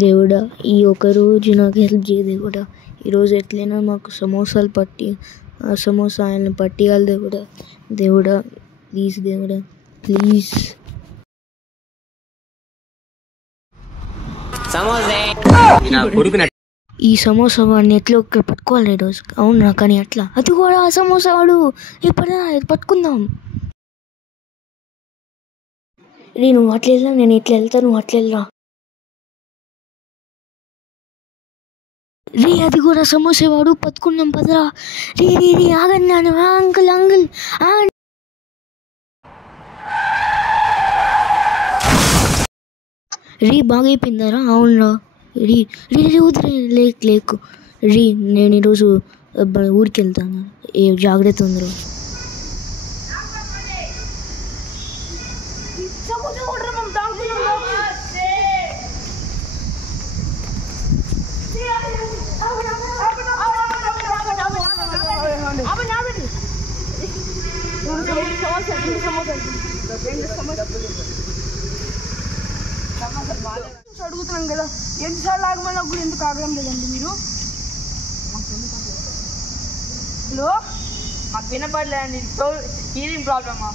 దేవుడా, ఈ ఒక రోజు నాకు హెల్ప్ చేయ దేవుడా. ఈరోజు ఎట్లయినా మాకు సమోసాలు ఆ సమోసా ఆయన పట్టియాలి దేవుడా. దేవుడా ప్లీజ్, దేవుడా ప్లీజ్. ఈ సమోసా వాడిని ఎట్లా పట్టుకోవాలి ఈరోజు. అవునా, కానీ అట్లా అది కూడా ఆ సమోసా వాడు ఇప్పుడు పట్టుకుందాం. నువ్వు అట్లా వెళ్దా, నేను ఇట్లా వెళ్తా, నువ్వు అట్లా వెళ్ళరా. అది కూడా సమోసా వాడు పట్టుకున్నాం పదరా. ఆగండి అంకుల్ ఆగండి. బాగా అయిపోయిందారా. అవునరా వదిలే లేకు నేను ఈరోజు ఊరికి వెళ్తాను. జాగ్రత్త ఉందిరా. అడుగుతున్నాం కదా, ఎన్నిసార్లు ఆగమని నాకు ఎందుకు ఆగడం లేదండి మీరు? హలో, మాకు వినపడలేదండి. హీరింగ్ ప్రాబ్లమా?